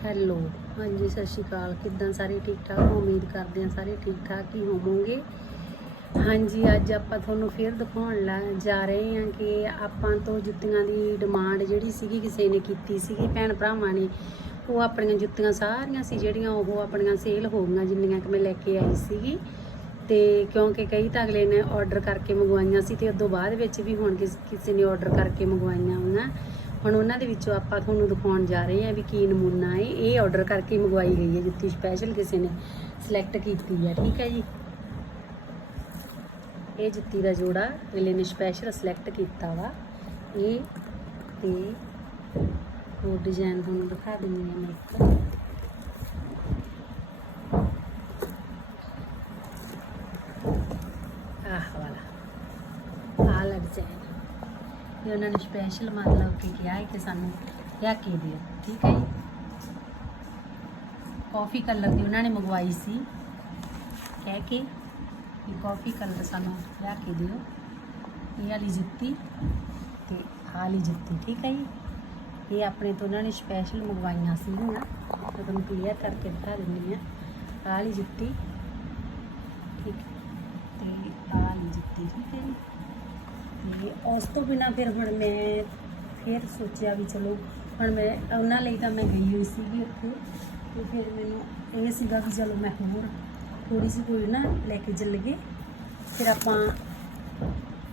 Hello. ਹਾਂਜੀ, ਸਤਿ ਸ਼੍ਰੀ ਅਕਾਲ। ਕਿੱਦਾਂ ਸਾਰੇ ਠੀਕ ਠਾਕ? ਉਮੀਦ ਕਰਦੇ ਹਾਂ ਸਾਰੇ ਠੀਕ ਠਾਕ ਹੀ ਹੋਵੋਗੇ। ਹਾਂਜੀ, ਅੱਜ ਆਪਾਂ ਤੁਹਾਨੂੰ ਫਿਰ ਦਿਖਾਉਣ ਲਾ, ਜਾ ਰਹੇ ਹਾਂ ਕਿ ਆਪਾਂ ਤੋਂ ਜੁੱਤੀਆਂ ਦੀ ਡਿਮਾਂਡ ਜਿਹੜੀ ਸੀਗੀ ਕਿਸੇ ਨੇ ਕੀਤੀ ਸੀਗੀ, ਭੈਣ ਭਰਾਵਾਂ ਨੇ, ਉਹ ਆਪਣੀਆਂ ਜੁੱਤੀਆਂ ਸਾਰੀਆਂ ਸੀ ਜਿਹੜੀਆਂ ਉਹ ਆਪਣੀਆਂ ਸੇਲ ਹੋ ਗਈਆਂ ਜਿੰਨੀਆਂ ਕਿ ਮੈਂ ਲੈ ਕੇ ਆਈ ਸੀਗੀ। ਤੇ ਕਿਉਂਕਿ ਕਈ ਤਾਂ ਅਗਲੇ ਨੇ ਆਰਡਰ ਕਰਕੇ ਮੰਗਵਾਈਆਂ ਸੀ ਤੇ ਤੋਂ ਬਾਅਦ ਵਿੱਚ ਵੀ ਹੁਣ ਕਿਸ- ਕਿਸੇ ਨੇ ਆਰਡਰ ਕਰਕੇ ਮੰਗਵਾਈਆਂ ਹੋਈਆਂ। ਹੁਣ ਉਹਨਾਂ ਦੇ ਵਿੱਚੋਂ ਆਪਾਂ ਤੁਹਾਨੂੰ ਦਿਖਾਉਣ ਜਾ ਰਹੇ ਹਾਂ ਵੀ ਕੀ ਨਮੂਨਾ ਹੈ। ਇਹ ਆਰਡਰ ਕਰਕੇ ਮੰਗਵਾਈ ਗਈ ਹੈ ਜੁੱਤੀ ਸਪੈਸ਼ਲ ਕਿਸੇ ਨੇ ਸਿਲੈਕਟ ਕੀਤੀ ਹੈ, ਠੀਕ ਹੈ ਜੀ? ਇਹ ਜੁੱਤੀ ਦਾ ਜੋੜਾ ਅਗਲੇ ਨੇ ਸਪੈਸ਼ਲ ਸਿਲੈਕਟ ਕੀਤਾ ਵਾ। ਇਹ ਤੇ ਉਹ ਡਿਜ਼ਾਈਨ ਤੁਹਾਨੂੰ ਦਿਖਾ ਦਿੰਦੀ ਹਾਂ ਮੈਂ ਇੱਕ। ਆਹ ਵਾਲਾ। ਆਹ ਲੱਗ ਜਾਏ ਇਹ ਉਹਨਾਂ ਨੇ ਸਪੈਸ਼ਲ ਮਤਲਬ ਕਿ ਕਿਹਾ ਹੈ ਕਿ ਸਾਨੂੰ ਲਿਆ ਕੇ ਦਿਓ, ਠੀਕ ਹੈ ਜੀ? ਕਾਫੀ ਕਲਰ ਦੀ ਉਹਨਾਂ ਨੇ ਮੰਗਵਾਈ ਸੀ। ਕਹਿ ਕੇ ਕਿ ਕਾਫੀ ਕਲਰ ਸਾਨੂੰ ਲਿਆ ਕੇ ਦਿਓ। ਇਹ ਵਾਲੀ ਜੁੱਤੀ ਤੇ ਆਹ ਵਾਲੀ ਜੁੱਤੀ, ਠੀਕ ਹੈ ਜੀ? ਇਹ ਆਪਣੇ ਤੋਂ ਉਹਨਾਂ ਨੇ ਸਪੈਸ਼ਲ ਮੰਗਵਾਈਆਂ ਸੀ ਮੈਂ ਤੁਹਾਨੂੰ ਕਲੀਅਰ ਕਰਕੇ ਦਿਖਾ ਦਿੰਦੀ ਹਾਂ। ਆਹ ਵਾਲੀ ਜੁੱਤੀ, ਠੀਕ ਤੇ ਆਹ ਵਾਲੀ ਜੁੱਤੀ, ਠੀਕ ਹੈ ਜੀ? ਤੇ ਉਸ ਤੋਂ ਬਿਨਾ ਫਿਰ ਹੁਣ ਮੈਂ ਫਿਰ ਸੋਚਿਆ ਵੀ ਚਲੋ, ਹੁਣ ਮੈਂ ਉਹਨਾਂ ਲਈ ਤਾਂ ਮੈਂ ਗਈ ਹੋਈ ਸੀਗੀ ਉੱਥੇ, ਤੇ ਫਿਰ ਮੈਨੂੰ ਇਹ ਸੀਗਾ ਵੀ ਚਲੋ ਮੈਂ ਹੋਰ ਥੋੜੀ ਜਿਹੀ ਕੋਈ ਨਾ ਲੈ ਕੇ ਚੱਲ ਗਏ। ਫਿਰ ਆਪਾਂ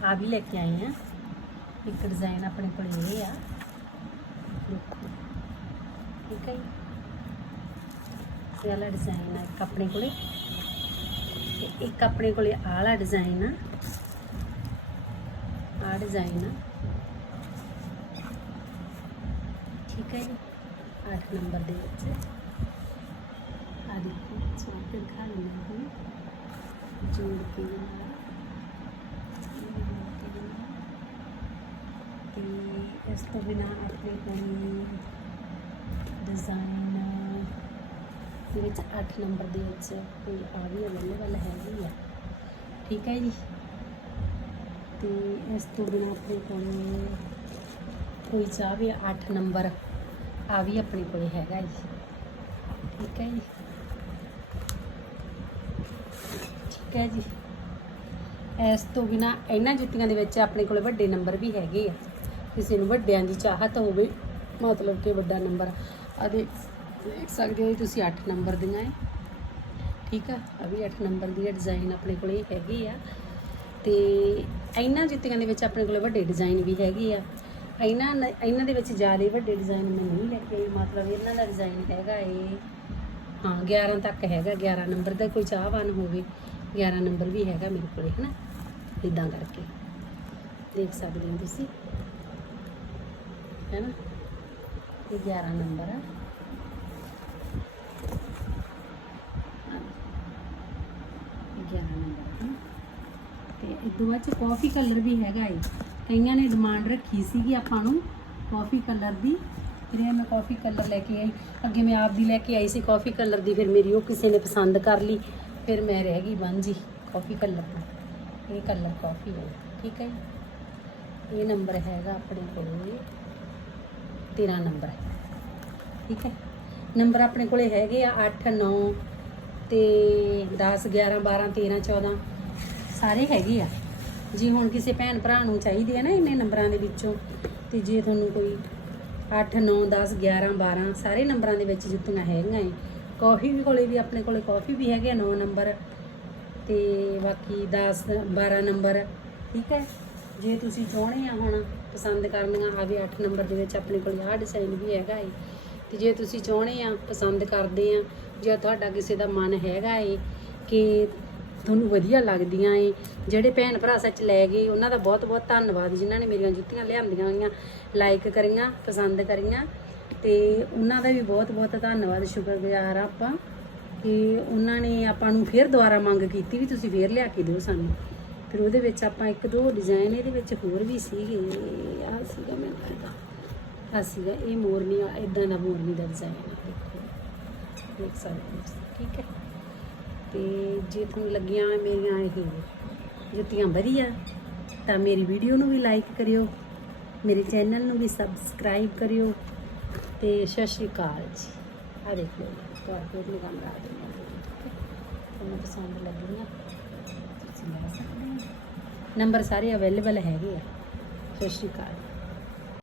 ਆ ਵੀ ਲੈ ਕੇ ਆਏ ਆ ਇੱਕ ਡਿਜ਼ਾਈਨ ਆਪਣੇ ਕੋਲ ਇਹ ਆ। ਠੀਕ ਹੈ ਜੀ। ਇਹ ਵਾਲਾ ਡਿਜ਼ਾਈਨ ਆ, ਇੱਕ ਆਪਣੇ ਕੋਲੇ। ਤੇ ਇੱਕ ਆਪਣੇ ਕੋਲੇ ਆਹ ਵਾਲਾ ਡਿਜ਼ਾਈਨ ਆ। ਆ ਡਿਜ਼ਾਈਨ ਆ ਠੀਕ ਹੈ ਜੀ 8 ਨੰਬਰ ਦੇ ਵਿੱਚ ਆ ਦੇਖੋ ਸੋ ਫਿਰ ਖਾ ਹਾਂ ਜੋੜ ਕੇ ਤੇ ਇਸ ਤੋਂ ਬਿਨਾ ਆਪਣੇ ਕੋਲ ਡਿਜ਼ਾਈਨ ਦੇ ਵਿੱਚ 8 ਨੰਬਰ ਦੇ ਵਿੱਚ ਕੋਈ ਆ ਵੀ ਅਵੇਲੇਬਲ ਹੈਗੀ ਆ ਠੀਕ ਹੈ ਜੀ ਤੇ ਇਸ ਤੋਂ ਬਿਨਾ ਆਪਣੇ ਕੋਲ ਕੋਈ ਚਾਹਵੇ 8 ਨੰਬਰ ਆ ਵੀ ਆਪਣੇ ਕੋਲ ਹੈਗਾ ਜੀ। ਠੀਕ ਹੈ ਜੀ। ਠੀਕ ਹੈ ਜੀ। ਇਸ ਤੋਂ ਬਿਨਾ ਇਹਨਾਂ ਜੁੱਤੀਆਂ ਦੇ ਵਿੱਚ ਆਪਣੇ ਕੋਲ ਵੱਡੇ ਨੰਬਰ ਵੀ ਹੈਗੇ ਆ। ਕਿਸੇ ਨੂੰ ਵੱਡਿਆਂ ਦੀ ਚਾਹਤ ਹੋਵੇ, ਮਤਲਬ ਕਿ ਵੱਡਾ ਨੰਬਰ। ਆ ਦੇਖ ਸਕਦੇ ਹੋ ਜੀ ਤੁਸੀਂ 8 ਨੰਬਰ ਦੀਆਂ ਹੈ। ਠੀਕ ਆ ਆ ਵੀ 8 ਨੰਬਰ ਦੀ ਡਿਜ਼ਾਈਨ ਆਪਣੇ ਕੋਲ ਇਹ ਹੈਗੀ ਆ। ਤੇ ਇਹਨਾਂ ਜੁੱਤੀਆਂ ਦੇ ਵਿੱਚ ਆਪਣੇ ਕੋਲ ਵੱਡੇ ਡਿਜ਼ਾਈਨ ਵੀ ਹੈਗੇ ਆ। ਇਹਨਾਂ ਨ- ਇਹਨਾਂ ਦੇ ਵਿੱਚ ਜ਼ਿਆਦਾ ਵੱਡੇ ਡਿਜ਼ਾਈਨ ਮੈਂ ਨਹੀਂ ਲੈ ਕੇ ਆਈ, ਮਤਲਬ ਇਹਨਾਂ ਦਾ ਡਿਜ਼ਾਈਨ ਹੈਗਾ ਏ। ਹਾਂ 11 ਤੱਕ ਹੈਗਾ 11 ਨੰਬਰ ਦਾ ਕੋਈ ਚਾਹਵਾਨ ਹੋਵੇ 11 ਨੰਬਰ ਵੀ ਹੈਗਾ ਮੇਰੇ ਕੋਲੇ, ਹਨਾ? ਇਦਾਂ ਕਰਕੇ। ਦੇਖ ਸਕਦੇ ਹੋ ਤੁਸੀਂ। ਹੈਨਾ? ਇਹ 11 ਨੰਬਰ ਆ ਇਹ 11 ਨੰਬਰ ਹੈ ਤੇ ਚ ਕਾਫੀ ਕਲਰ ਵੀ ਹੈਗਾ ਏ। ਕਈਆਂ ਨੇ ਡਿਮਾਂਡ ਰੱਖੀ ਸੀਗੀ ਆਪਾਂ ਨੂੰ ਕਾਫੀ ਕਲਰ ਦੀ। ਫਿਰ ਇਹ ਮੈਂ ਕਾਫੀ ਕਲਰ ਲੈ ਕੇ ਆਈ। ਅੱਗੇ ਮੈਂ ਆਪ ਦੀ ਲੈ ਕੇ ਆਈ ਸੀ ਕਾਫੀ ਕਲਰ ਦੀ, ਫਿਰ ਮੇਰੀ ਉਹ ਕਿਸੇ ਨੇ ਪਸੰਦ ਕਰ ਲਈ। ਫਿਰ ਮੈਂ ਰਹਿ ਗਈ ਵਾਂਝੀ ਕਾਫੀ ਕਲਰ ਦੀ। ਇਹ ਕਲਰ ਕਾਫੀ ਹੈ, ਠੀਕ ਹੈ ਇਹ ਨੰਬਰ ਹੈਗਾ ਆਪਣੇ ਕੋਲ। 13 ਨੰਬਰ ਠੀਕ ਹੈ? ਨੰਬਰ ਆਪਣੇ ਕੋਲੇ ਹੈਗੇ ਆ 8 9 ਤੇ 10 11 12 13 14 ਸਾਰੇ ਹੈਗੇ ਆ। ਜੀ, ਹੁਣ ਕਿਸੇ ਭੈਣ ਭਰਾ ਨੂੰ ਚਾਹੀਦੇ ਆ ਨਾ ਇੰਨੇ ਨੰਬਰਾਂ ਦੇ ਵਿੱਚੋਂ, ਤੇ ਜੇ ਤੁਹਾਨੂੰ ਕੋਈ 8 9 10 11 12 ਸਾਰੇ ਨੰਬਰਾਂ ਦੇ ਵਿੱਚ ਜੁੱਤੀਆਂ ਹੈਗੀਆਂ ਏ। ਕਾਫੀ ਵੀ ਕੋਲੇ ਵੀ, ਆਪਣੇ ਕੋਲੇ ਕਾਫੀ ਵੀ ਹੈਗੇ ਆ 9 ਨੰਬਰ ਤੇ ਬਾਕੀ 10 12 ਨੰਬਰ, ਠੀਕ ਹੈ? ਜੇ ਤੁਸੀਂ ਚਾਹੁੰਦੇ ਆ ਹੁਣ ਪਸੰਦ ਕਰਨੀਆਂ ਆਵੇ 8 ਨੰਬਰ ਦੇ ਵਿੱਚ ਆਪਣੇ ਕੋਲ ਆਹ ਡਿਜ਼ਾਈਨ ਵੀ ਹੈਗਾ ਏ। ਤੇ ਜੇ ਤੁਸੀਂ ਚਾਹੁੰਦੇ ਆ ਪਸੰਦ ਕਰਦੇ ਆ, ਜੇ ਤੁਹਾਡਾ ਕਿਸੇ ਦਾ ਮਨ ਹੈਗਾ ਏ ਕਿ ਤੁਹਾਨੂੰ ਵਧੀਆ ਲੱਗਦੀਆਂ ਏ। ਜਿਹੜੇ ਭੈਣ ਭਰਾ ਸੱਚ ਲੈ ਗਏ, ਉਹਨਾਂ ਦਾ ਬਹੁਤ ਬਹੁਤ ਧੰਨਵਾਦ ਜਿਨ੍ਹਾਂ ਨੇ ਮੇਰੀਆਂ ਜੁੱਤੀਆਂ ਲਿਆਂਦੀਆਂ ਹੋਈਆਂ। ਲਾਈਕ ਕਰੀਆਂ, ਪਸੰਦ ਕਰੀਆਂ ਤੇ ਉਹਨਾਂ ਦਾ ਵੀ ਬਹੁਤ ਬਹੁਤ ਧੰਨਵਾਦ, ਸ਼ੁਕਰਗੁਜ਼ਾਰ ਆ ਆਪਾਂ। ਕਿ ਉਹਨਾਂ ਨੇ ਆਪਾਂ ਨੂੰ ਫਿਰ ਦੁਬਾਰਾ ਮੰਗ ਕੀਤੀ ਵੀ ਤੁਸੀਂ ਫੇਰ ਲਿਆ ਕੇ ਦਿਓ ਸਾਨੂੰ। ਫਿਰ ਉਹਦੇ ਵਿੱਚ ਆਪਾਂ ਇੱਕ ਦੋ ਡਿਜ਼ਾਈਨ ਇਹਦੇ ਵਿੱਚ ਹੋਰ ਵੀ ਸੀਗੇ। ਆਹ ਸੀਗਾ ਮੈਨੂੰ ਲੱਗਦਾ ਆਹ ਸੀਗਾ, ਇਹ ਮੋਰਨੀ ਇਦਾਂ ਦਾ ਮੋਰਨੀ ਦਾ ਡਿਜ਼ਾਈਨ ਦੇਖੋ। ਦੇਖ ਸਕਦੇ ਹੋ ਠੀਕ ਹੈ। ਤੇ ਜੇ ਤੁਹਾਨੂੰ ਲੱਗੀਆਂ ਮੇਰੀਆਂ ਇਹ ਜੁੱਤੀਆਂ ਵਧੀਆ ਤਾਂ ਮੇਰੀ ਵੀਡੀਓ ਨੂੰ ਵੀ ਲਾਈਕ ਕਰਿਓ ਮੇਰੇ ਚੈਨਲ ਨੂੰ ਵੀ ਸਬਸਕ੍ਰਾਈਬ ਕਰਿਓ ਤੇ ਸਤਿ ਸ਼੍ਰੀ ਅਕਾਲ ਜੀ। ਆ ਦੇਖ ਲਓ ਜੀ, ਤੁਹਾਡੇ ਕੋਲ ਨਿਗਾਹ ਲਾ ਦੇਣੀ ਤੁਹਾਨੂੰ ਪਸੰਦ ਲੱਗੀਆਂ ਤੁਸੀਂ ਲੈ ਸਕਦੇ ਹੋ। ਨੰਬਰ ਸਾਰੇ ਅਵੇਲੇਬਲ ਹੈਗੇ ਆ। ਸਤਿ ਸ਼੍ਰੀ ਅਕਾਲ।